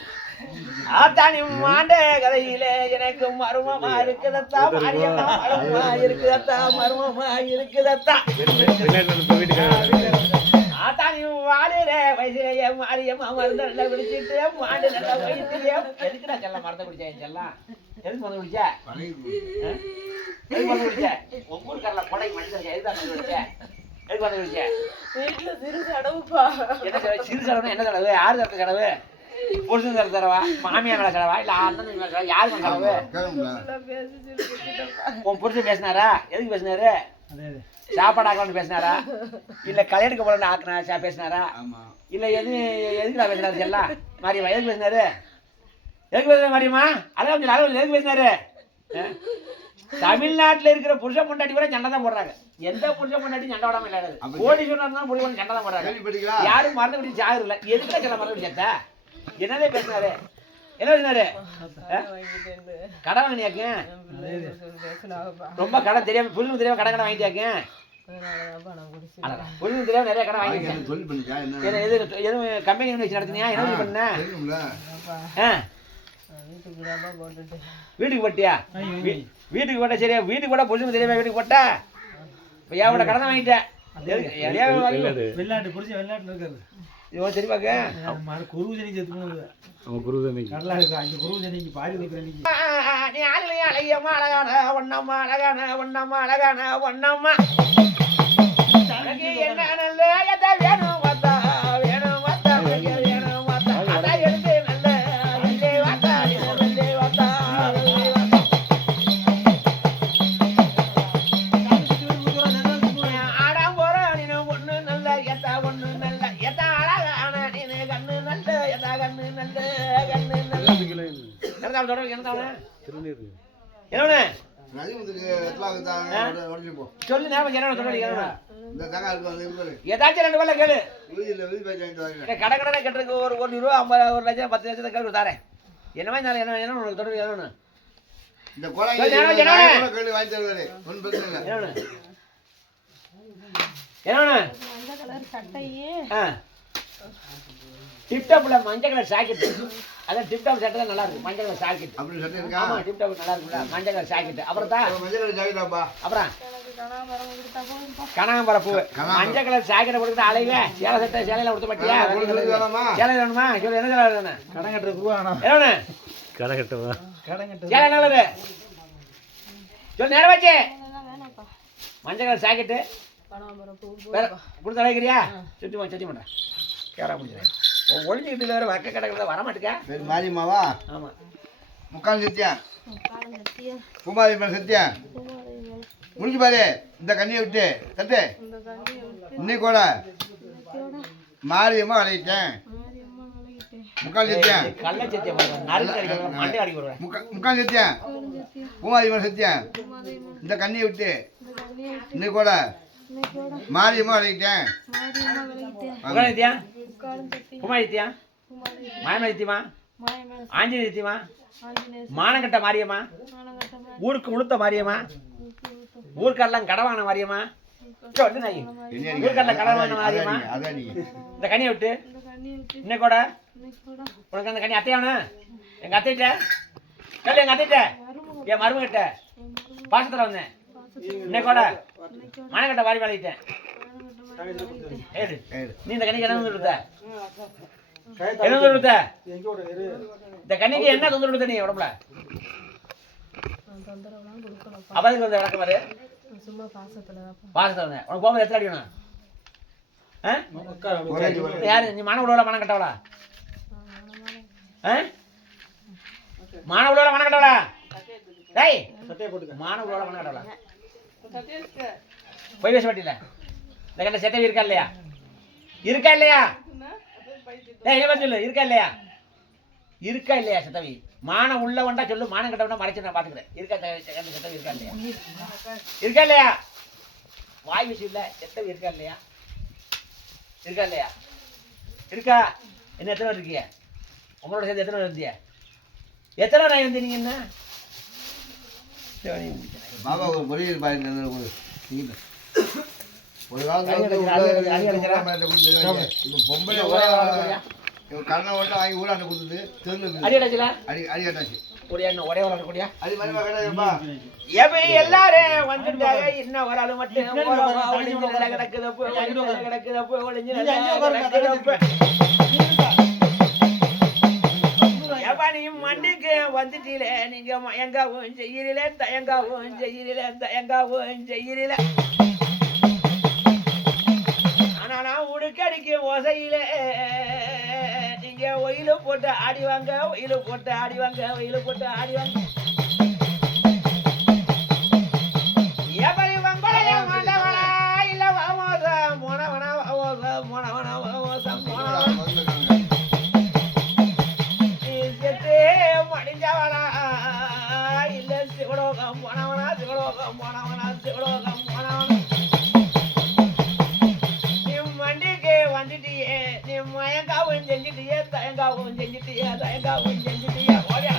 ஆத்தானி மாண்ட கதையில எனக்கு மர்மமா இருக்குதத்தா, மாரியம்மா மர்மமா இருக்குதத்தா, மர்மமா இருக்குதத்தா. ஆத்தானி வாடுற வயசுலயே மாரியம்மா மருந்து நல்லா குடிச்சிட்டு மாடு நல்லா வயிற்றுலயே எதுக்கு நான் செல்லம் மறந்து குடிச்சேன் என் செல்லாம்? எதுக்கு மறந்து குடிச்ச? எதுக்கு மறந்து குடிச்ச? ஒவ்வொருக்காரில் கொடை மனிதன் எதுதான் மறந்து குடிச்ச? எதுக்கு மறந்து குடிச்ச? வீட்டுல சிறு செலவுப்பா. என்ன செலவு? சிறு செலவுனா என்ன செலவு? யாரு தரத்த செலவு? புருஷன் தர தரவா? மாமியா மேல செலவா? இல்ல அண்ணன் மேல செலவா? யாரு மேல செலவு? உன் புருஷன் பேசினாரா? எதுக்கு பேசினாரு? சாப்பாடு ஆக்கலாம்னு பேசினாரா? இல்ல கல்யாணுக்கு போல ஆக்கினா பேசினாரா? இல்ல எதுக்கு பேசினாரு செல்லா? மாரியம்மா எதுக்கு பேசினாரு? எதுக்கு பேசுற மாரியம்மா? அழகு அழகு எதுக்கு பேசினாரு? தமிழ்நாட்டுல இருக்கிற புருஷன் பொண்டாட்டி கூட சண்டை தான் போடுறாங்க. எந்த புருஷன் பொண்டாட்டி சண்டை போடாம இல்லாது. கோடீஸ்வரனா இருந்தாலும் புருஷன் சண்டை தான் போடுறாங்க. யாரும் மறந்து விட்டு சாகுது இல்ல. எதுக்கு சொல்ல மறந்து விட்டு சேர்த்த? என்னதே பேசினாரு? என்ன பேசினாரு? கடை வாங்கினியாக்கு? ரொம்ப கடை தெரியாம புரிஞ்சு தெரியாம கடை வாங்கிட்டியாக்கு? புரிஞ்சு தெரியாம நிறைய கடை வாங்கிட்டேன். எதுவும் கம்பெனி வச்சு நடத்தினியா? என்ன பண்ண? வீட்டுக்கு போட்டியா? வீட்டுக்கு போட்ட சரியா? வீட்டுக்கு போட்டா புரிஞ்சு தெரியாம வீட்டுக்கு போட்டா? இப்போ ஏன் கடனை வாங்கிட்டேன்? வெளிநாட்டு புரிஞ்சு வெளிநாட்டுல இருக்காரு. இவன் சரி பாக்க குருஜனிக்கு எடுத்துக்கணும். அவன் குருதனைக்கு நல்லா இருக்கு. அந்த குருஜனிக்கு பாரி வைக்கிறேன். நீ ஆளுலையா அழகியம்மா அழகான ஒன்னம்மா அழகான ஒன்னம்மா அழகான ஒன்னம்மா எனக்கு என்ன நல்ல எதை வேணும் பார்த்தா வேணும் பார்த்தா வேணும் பார்த்தா அதான் எடுத்து நல்ல வெள்ளே வாத்தா வெள்ளே வாத்தா ஆடாம் போற நீனு ஒண்ணு நல்ல எத்தா ஒண்ணு நல்ல எத்தா அழகான நீனு கண்ணு நல்ல எதா கண்ணு நல்ல கண்ணு நல்ல திருநீர் என்ன சொல்லு ஏதாச்சும் ரெண்டு பேர்ல கேளு. கடை கடனை கட்டுறதுக்கு ஒரு 1 ரூபா 50 1 லட்சம் 10 லட்சத்தை கேள்வி தாரேன். என்ன மாதிரி என்ன என்ன உனக்கு தொடர்பு என்னன்னு இந்த கேள்வி வாங்கி தருவாரு. ஒன்றும் பிரச்சனை இல்லை. என்னன்னு மஞ்சள் கலர் சட்டையே டிப்டாப்ல மஞ்சள் கலர் சாக்கெட். அதான் டிப்டாப் சட்டை தான் நல்லா இருக்கு. மஞ்சள் கலர் சாக்கெட் அப்படி சட்டை இருக்கா? ஆமா டிப்டாப் நல்லா இருக்குல்ல மஞ்சள் கலர் சாக்கெட். அப்புறம் தான் மஞ்சள் கலர் ஜாக்கெட்டாப்பா? அப்புறம் எனக்கு கனகாம்பரம் கொடுத்தா போதும்பா. கனகாம்பரம் பூ மஞ்சள் கலர் சாக்கெட்டை கொடுத்து அலைவே சேலை சட்டை சேலையில கொடுத்த மாட்டியா? சேலை வேணுமா? சொல்லு என்ன சேலை வேணும்? கடன் கட்டுற ரூபா வேணும். என்ன கடை கட்டவா? கடன் கட்டுற சேலை என்ன கலரு? சொல்லு நேரம் வச்சு அதெல்லாம் வேணாம்ப்பா. மஞ்சள் கலர் சாக்கெட்டு கனகாம்பரம் பூ வேற போதும்பா. கொடுத்து அழைக்கிறியா? சுற்றி பண்ணுறேன் கேரா முடிஞ்சிடறேன். ஒளிஞ்சிக்கிட்டு வேற வக்க கிடக்கிறத வரமாட்டுக்கா? சரி மாரியம்மாவா? ஆமா முக்கால் சத்தியா காலம் கட்டியா பூமாரி மேல சத்தியா பூமாலை மேல முடிஞ்சு பாரு. இந்த கண்ணியை விட்டு தட்டு இந்த கண்ணியை விட்டு இன்னைக்கு கூட இன்னைக்கோட மாரியம்மா அழைக்கிட்டேன். மாரியம்மா அழகிட்டேன். முக்கால் சத்தியா கள்ள சத்தியம் நறுக்கு அடிக்கிறேன் மண்டை அடிக்க விடுவேன். முக்கால் சத்தியா சத்தியா பூமாரி மேல சத்தியா பூமாலை மேல இந்த கண்ணியை விட்டு இந்த கண்ணியை விட்டு இன்னைக்கு கூட இன்னைக்கோட மாரியம்மா அழைக்கிட்டேன். மாரியம்மா அழகிட்டேன். உகாநித்தியா காலம் கட்டி குமாரித்தியா பூமாலை மாயமதித்தியமா மாயமேல ஆஞ்சநேயத்தியமா ஆஞ்சநேயர் மானங்கட்ட மாரியம்மா மானகட்ட மாதிரி ஊருக்கு உளுத்த மாரியம்மா ஊருக்கெல்லாம் கடை வாங்கின மாரியம்மா சொல்லு நாய் ஊருக்கெல்லாம் கடை வாங்கின மாரியம்மா அதான் நீ இந்த கனியை விட்டு இந்த கண்ணியை விட்டு இன்னைக்கூட இன்னைக்கோட உனக்கு அந்த கனி அத்தையானு எங்க அத்தைகிட்ட சொல்லு எங்க அத்தைகிட்ட என் மருமகிட்ட பாசத்துல வந்தேன் இன்னைக்கூட இன்னைக்கோட மானங்கட்ட வாரி வாழிட்டேன் மானகட்ட ஏடு. ஏடு. நீ இந்த கண்ணிக்கு என்ன தொந்தரவு கொடுத்த? என்ன தொந்தரவு கொடுத்த? எங்க ஒரு இந்த கண்ணிக்கு என்ன தொந்தரவு கொடுத்த நீ உடம்புல? தொந்தரவுலாம் கொடுக்கணும். அப்பதுக்கு வந்து வணக்கம் பாரு. சும்மா பாசத்துல பாசத்தை வந்தேன். உனக்கு போகும்போது எத்தனை அடிக்கணும்? ஆ? ஒரு அடி ஒரு அடி. யாரு நீ மானம் விடுவல மனம் கட்டவளா? ஆ? மானம் விடுவல மனம் கட்டவளா? டேய் சட்டையை போட்டுக்க. மானம் விடுவல மனம் கட்டவளா? போய் பேச மாட்டில? இந்த கண்ட செத்தவி இருக்கா இல்லையா? இருக்கா இல்லையா? டேய் என்ன சொல்லு, இருக்கா இல்லையா? இருக்கா இல்லையா செத்தவி? மானம் உள்ள வந்தா சொல்லு, மானம் கட்டவனா மறைச்சு நான் பாத்துக்கிறேன். இருக்கா கண்ட செத்தவி இருக்கா இல்லையா? இருக்கா இல்லையா? வாய் விஷயம் இல்ல, செத்தவி இருக்கா இல்லையா? இருக்கா இல்லையா? இருக்கா? என்ன எத்தனை இருக்கீங்க? உங்களோட சேர்ந்து எத்தனை இருந்தீங்க? எத்தனை நாய் வந்து நீங்க என்ன? பாபா ஒரு பொரியல் பாருங்க ஒரு நீங்க. ஒரு காலத்துல அடி வந்து அடிக்கிறா, அடி அடிக்கிறா. இப்போ பொம்பளை இவன் கண்ணை ஓட்ட வாங்கி ஊராண்ட கொடுத்தது தெருவில் அடி அடிச்சல? அடி அடி அட்டாச்சு கூடியா இன்னும் ஒரே ஒரு ஆள் கூடியா? அடி மணிமா கிடையாதுப்பா. எவை எல்லாரும் வந்துட்டாங்க, இன்னும் ஒரு ஆளு மட்டும் ஓரமா ஒளிஞ்சு நில கிடக்குதப்பு, ஒளிஞ்சு நில கிடக்குதப்பு, ஒளிஞ்சு நில கிடக்குதப்பு. எவனையும் மண்டிக்கு வந்துட்டீல, நீங்க மயங்காவும் செய்யல, தயங்காவும் செய்யல, தயங்காவும் செய்யல. ஆனா நான் உடுக்கடிக்கு ஓசையில நீங்க ஒயிலு போட்டு ஆடிவாங்க, ஒயிலு போட்டு ஆடிவாங்க, ஒயிலு போட்டு ஆடிவாங்க. எப்படி வம்பளைய மாண்டவனா இல்ல வாமோசம் போனவனா, வாமோசம் போனவனா, வாமோசம் போனவனா. நீ செத்து மடிஞ்சவனா இல்ல சிவலோகம் போனவனா, சிவலோகம் போனவனா, சிவலோகம் போனவனா. நீ மண்டிக்கு வந்துட்டியே, நீ மயங்காவும் செஞ்சுட்டியே, தயங்காவும் செஞ்சுட்டியே, தயங்காவும் செஞ்சுட்டியே. ஓடியா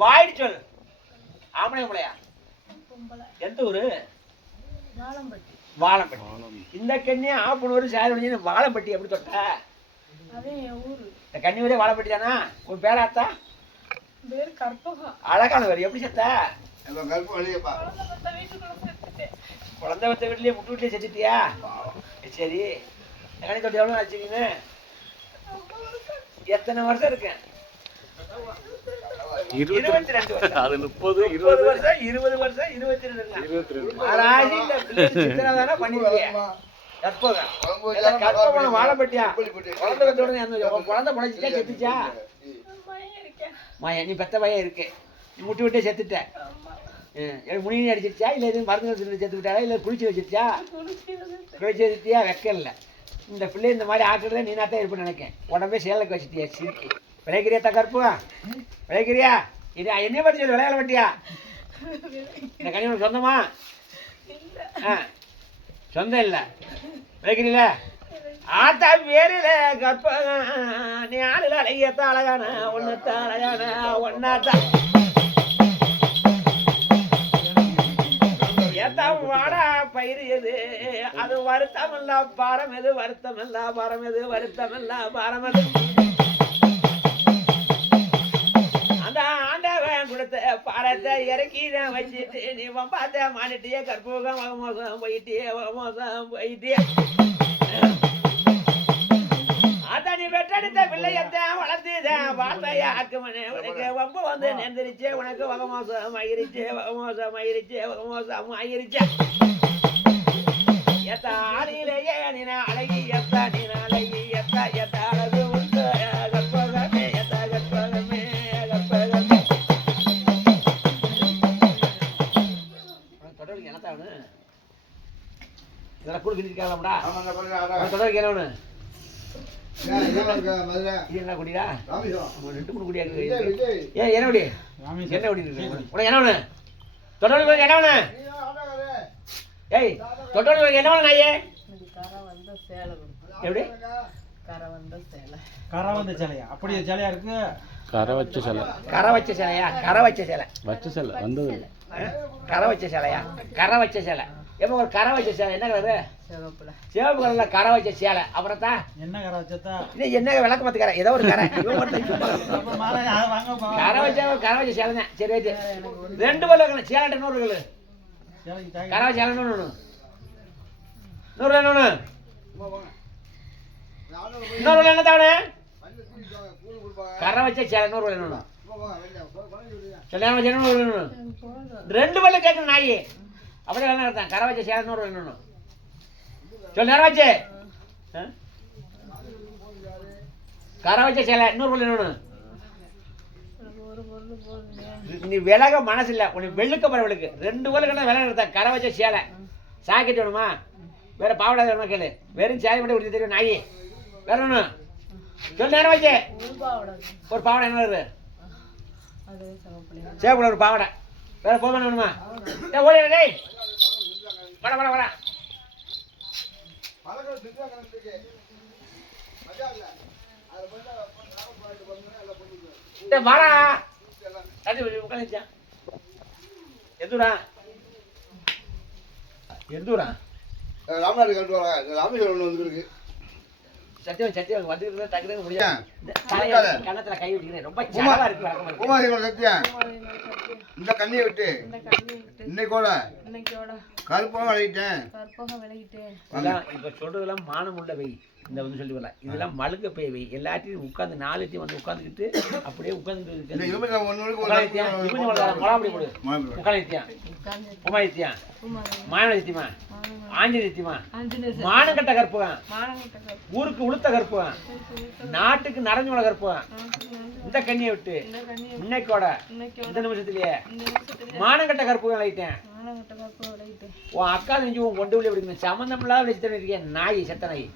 வாயிடு சொல். ஆம்பளை பிள்ளையா? எந்த ஊரு? வாழம்பட்டி. வாழம்பட்டி. இந்த கண்ணி ஆப்பனூர் சாரி வாழம்பட்டி எப்படி தொட்ட? அதே என் ஊரு. இந்த கண்ணி ஊரே வாழம்பட்டி தானா? உன் பேராத்தா? பேர் கற்பகம். அழகானவர். எப்படி செத்த? கருப்பு வழியப்பா. வீட்டுக்குள்ள செத்துட்டேன். குழந்தை வச்ச வீட்லயே முட்டு வீட்லயே செத்துட்டியா? சரி. கண்ணி தொட்டி எவ்வளோ ஆச்சுங்கன்னு? எத்தனை வருஷம் இருக்கேன்? 22 வருஷம். அது 30 20 வருஷம், 20 வருஷம், 22 மகாராஜி இந்த பிள்ளை சித்திரவதை பண்ணிருக்கீங்க. கற்பகம். எல்லாம் கற்பகம் வாழப்பட்டியா? குழந்தை பெற்ற உடனே குழந்தை முளைச்சிட்டா செத்துச்சா? பையன் இருக்கேன். மாயா நீ பெத்த பையன் இருக்கு, நீ முட்டி விட்டே செத்துட்ட. முனினி அடிச்சிருச்சா இல்லை எதுவும் மருந்து செத்து விட்டாரா இல்லை குளிச்சு வச்சிருச்சா? குளிச்சு வச்சுட்டியா? வெக்கல. இந்த பிள்ளை இந்த மாதிரி ஆக்குறத நீ தான் இருப்பேன்னு நினைக்கேன். உடம்பே சேலைக்கு வச்சுட்டியா? சிரிக்கி விளைக்கிறியா? கற்பா விளைக்கிறியா? இது என்னைய பற்றி சொல்லு. விளையாட மாட்டியா? இந்த கனி உனக்கு சொந்தமா? ஆ சொந்தம் இல்லை. விளைக்கிறீல? ஆத்தா பேருல கற்பகம் நீ ஆளுல அழகியத்தா அழகான ஒன்னத்தா அழகான ஒன்னாத்தா ஏத்தா வாடா பயிர் எது அது வருத்தம் இல்ல பாரம் எது வருத்தம் இல்ல பாரம் எது வருத்தம் இல்ல பாரம் எது அந்த ஆண்டவன் கொடுத்த பாரத்தை இறக்கிதான் வச்சுட்டு நீ வம்பாத்த மானிட்டிய கற்பூகம் மோசம் போயிட்டியே மோசம் போயிட்டியே அதான் நீ வெட்டெடுத்த பிள்ளையத்தான் வளர்த்துதான் வார்த்தையாக்கு மனே உனக்கு வம்பு வந்து நெந்திரிச்சே உனக்கு வகமோசம் ஆயிருச்சே வகமோசம் ஆயிருச்சே வகமோசம் ஆயிருச்சே எத்த ஆளிலேயே நீ அழகி எத்த நீ அழகி எத்த எத்த அழகு உண்டு கற்பகமே எத்த கற்பகமே கற்பகமே தொடர்பு என்னத்தாவனு இதெல்லாம் கூட கிட்டிருக்காங்களாம்டா தொடர்பு என்ன என்ன குடிடா 2 3 குடியா ஏன் என்ன குடி என்ன குடி உனக்கு என்ன வேணும் தொடர்பு என்ன வேணும் ஏய் தொடர்பு என்ன வேணும் நாயே சேலை கொடுத்தோம். எப்படி கரை வந்த சேலை. கரை வந்த சேலையா? அப்படியே சேலையா இருக்கு. கரை வச்ச சிலை. கரை வச்ச சேலையா? கரை வச்ச சேலை. வச்ச சிலை வந்தது இல்லை. கரை வச்ச சேலையா? கரை வச்ச சேலை. எப்போ ஒரு கரை வச்ச சேலை என்ன கலரு? சிவப்புல. சிவப்பு கலர்ல கரை வச்ச சேலை. அப்புறம் தான் என்ன கரை வச்சதா? இது என்ன விளக்கு பார்த்து கரை ஏதோ ஒரு கரை. இவன் ஒருத்தன் சும்மா அப்ப மாலை யார் வாங்கப்பா? கரை வச்ச சேலை தான். சரி ரைட்டு. 2 பல்ல இருக்கணும். சேலை 100 கலு. சேலைக்கு தாய் கரை வச்ச சேலை 100 100 இன்னொரு என்ன தானே கரை வச்ச சேலை 100 வேணும். கல்யாணம் வச்ச 100 வேணும். 2 பல்ல கேட்கணும் நாய். அப்படியே என்ன அர்த்தம்? கரை வச்ச சேலை 100 வேணும். சொல்லு நேரம் வச்சு கரை வச்ச சேலை 100 பல்ல வேணும். ஒரு பொருள் போடுங்க. நீ விலக மனசு இல்லை உனக்கு வெளுக்க போற வெளுக்கு 2 பல்லுக்கு விலக எடுத்த கரை வச்ச சேலை. சாக்கெட் வேணுமா? வேற பாவடா வேணுமா கேளு. வெறும் சேலை மட்டும் உடுத்தி தெரியும் நாய். வேற வேணும் சொல்லு நேரம் வச்சு. ஒரு பாவாடை. ஒரு பாவடை என்ன வருது? அது சிவப்புல. சேவக்குள்ள ஒரு பாவடை. வேற போக வேணுமா? ஓடி டேய் வட வட வட. டேய் வாடா. தடி உட்கார்ந்தியா? எதுடா? எதுடா? ராமநாடு கண்டு வர ராமேஸ்வரம் ஒன்று வந்துருக்கு. சத்தியம் வந்துட்டு டக்குனு முடியாது. கண்ணத்துல கை விட்டுக்கிறேன். ரொம்ப உமா சடவா இருக்கு வழக்கமா இருக்கு. உமாதேவன் சத்தியம் இந்த கண்ணியை விட்டு இந்த கண்ணி விட்டு இன்னைக்கோட இன்னைக்கோட கருப்பாக வளையிட்டேன். கற்பக விலகிட்டேன். இதெல்லாம் இப்ப சொல்றதெல்லாம் மானமுள்ள வை. இந்த வந்து சொல்லி வரலாம். இதெல்லாம் மழுங்க போய் வை. எல்லாத்தையும் உட்கார்ந்து 4 வந்து உட்கார்ந்துக்கிட்டு அப்படியே உட்கார்ந்து இந்த 21 மொழாப்படி போடு. மணி உட்காந்துத்தியா உட்கார்ந்து உமாதித்தியா குமாரன். மாயனதித்தியமா ஆஞ்சதித்தியமா ஆஞ்சநேயர். மானங்கட்ட கற்பகம் மானங்கிட்ட கற்பக. ஊருக்கு உளுத்த கற்பகம் நாட்டுக்கு நரஞ்சு மலை கற்பகம். இந்த கண்ணியை விட்டு இந்த கண்ணியை இன்னைக்கோட இன்னைக்கோட இந்த நிமிஷத்துலயே இந்த நிமிஷத்துல மானங்கட்ட கற்பகம் ஆயிட்டேன். மானங்கிட்ட கற்பக விலகிட்டேன். உன் அக்கா தெரிஞ்சு உன் கொண்டு விட பிடிக்கணும். சம்மந்தம் இல்லாத வச்சுட்டு இருக்கேன் நாய் செத்த நாய்.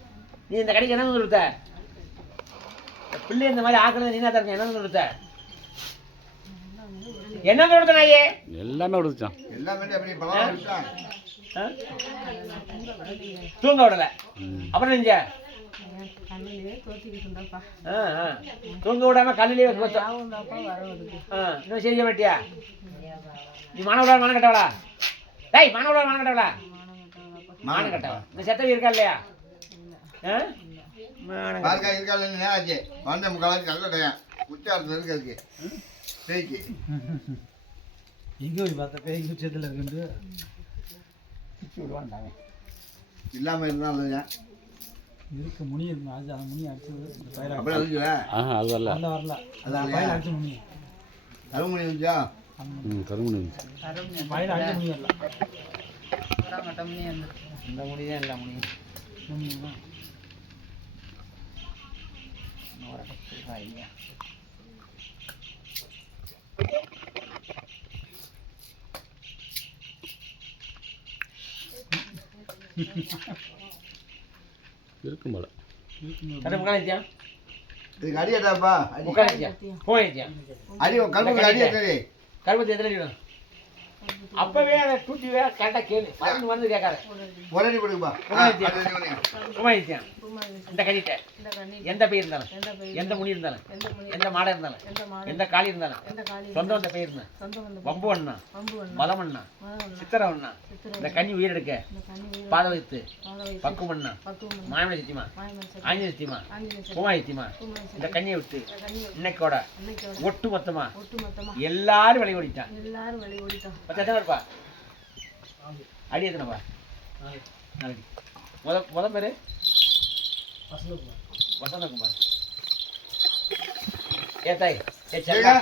நீ இந்த கடைக்கு என்ன கொடுத்த? பிள்ளை இந்த மாதிரி ஆக்குறது நீனா தரங்க. என்ன கொடுத்த? என்ன கொடுத்த நாயே? எல்லாமே கொடுத்தான். எல்லாமே அப்படியே பலம் விட்டான். ஆ? தூங்க விடல. அப்புறம் நெஞ்ச கண்ணிலே தோத்திக்கிட்டு இருந்தாப்பா. தூங்க விடாம கண்ணிலே வச்சு யாவும் தாப்பா வர வருது. இன்னும் செய்ய மாட்டியா? நீ மானவிடா மானம் கட்டவளா? டேய் மானவிடா மானம் கட்டவளா? மானம் கட்டவா? இந்த செத்தவி இருக்கா இல்லையா? பாருக்கா இருக்காது நேராச்சு வந்த முக்காலாச்சு கல்லட்டையன் உச்சாரத்தில் இருக்கிறதுக்கு பேய்க்கு எங்க போய் பார்த்த பேய் உச்சத்துல இருக்குண்டு இல்லாமல் இருந்தாலும் இருக்கு முனி இருக்கு. அது அந்த முனி அடிச்சது பயிர் அப்படியே வந்துச்சுவேன். அது வரல. வரல. அதான் பயிர் அடிச்ச முனி. அருமணி வந்துச்சா கருமணி இருந்துச்சு. பயிர் அடிச்ச முனி வரல. இந்த முடிதான் இல்லை முனி. முனி தான். இருக்கும் போல. இதுக்கு அடி எதாப்பா அடி அடி கரும்புக்கு அடி எத்தடி கருப்பத்தி எத்தனை அப்பவே அதை தூட்டி கரெக்டா கேளு. வந்து கேட்காத ஒரு அடி கொடுப்பா உமாதித்யான் இந்த கடிட்ட இந்த கண்ணி எந்த பெயர் இருந்தாலும் எந்த பயிர் எந்த முனி இருந்தாலும் எந்த மொழி எந்த மாடை இருந்தாலும் எந்த மாடு எந்த காளி இருந்தாலும் எந்த காளி சொந்த வந்த பெயர் இருந்தா சொந்த வந்த வம்பு அண்ணா பம்பு அண்ணா மதமண்ணா மதவண்ணா சித்திரவண்ணா இந்த கன்னி உயிரெடுக்க இந்த கண்ணி உயிர் பாத வைத்து பாத வைத்து பக்குமண்ணா பக்குவம் மாயமலை சித்திமா மாயமன் சக்தி ஆஞ்சநேய சித்திமா ஆஞ்சநேயர் பூமாதித்திமா பூமன் இந்த கண்ணியை விட்டு இந்த கண்ணி இன்னைக்கோட அன்னைக்கோட ஒட்டு மொத்தமா ஒட்டு மொத்தமா எல்லாரும் விலை ஓடிட்டான். எல்லாரும் வெளியே ஓடிட்டோம். எத்தனை இருப்பா அடி எத்தனைப்பா? நாளைக்கு முத பேரு வசந்தகுமார். ஏ தாய் ஏ செல்லா